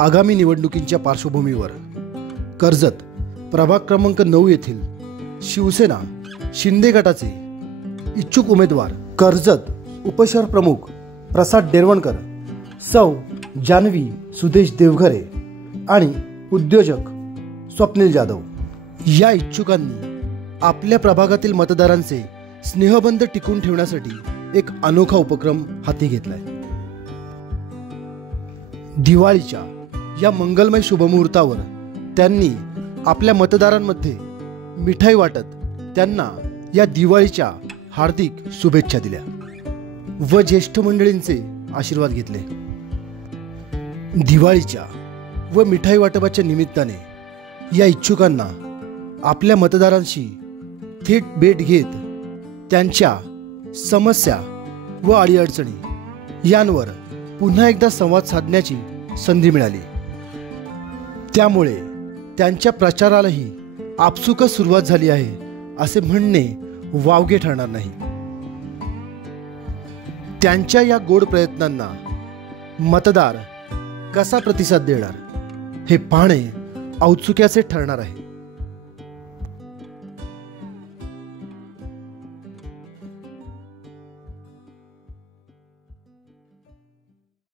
आगामी निवडणुकींच्या पार्श्वभूमीवर कर्जत प्रभाग क्रमांक 9 येथील शिवसेना शिंदे गटाचे इच्छुक उमेदवार कर्जत उपशहर प्रमुख प्रसाद डेरवणकर, सौ जान्हवी सुदेश देवघरे आणि उद्योजक स्वप्नील जाधव या इच्छुकांनी आपल्या प्रभागातील मतदारांचे स्नेहबंध टिकून ठेवण्यासाठी एक अनोखा उपक्रम हाती घेतलाय। दिवाळीच्या या मंगलमय शुभमुहूर्तावर त्यांनी आपल्या मतदारांमध्ये मिठाई वाटत त्यांना या दिवाळीच्या हार्दिक शुभेच्छा दिल्या व ज्येष्ठ मंडळींचे आशीर्वाद घेतले। दिवाळीच्या व मिठाई वाटपाच्या निमित्ताने या इच्छुकांना आपल्या मतदारांशी थेट भेट घेत त्यांच्या समस्या व अडीअडचणी यांवर पुन्हा एकदा संवाद साधण्याची संधी मिळाली। त्यामुळे त्यांच्या प्रचारालाही आपसुकच सुरुवात झाली आहे असे म्हणणे वावगे ठरणार नाही। त्यांच्या या गोड प्रयत्नांना मतदार कसा प्रतिसाद देणार हे पाहणे औत्सुक्याचे ठरणार आहे।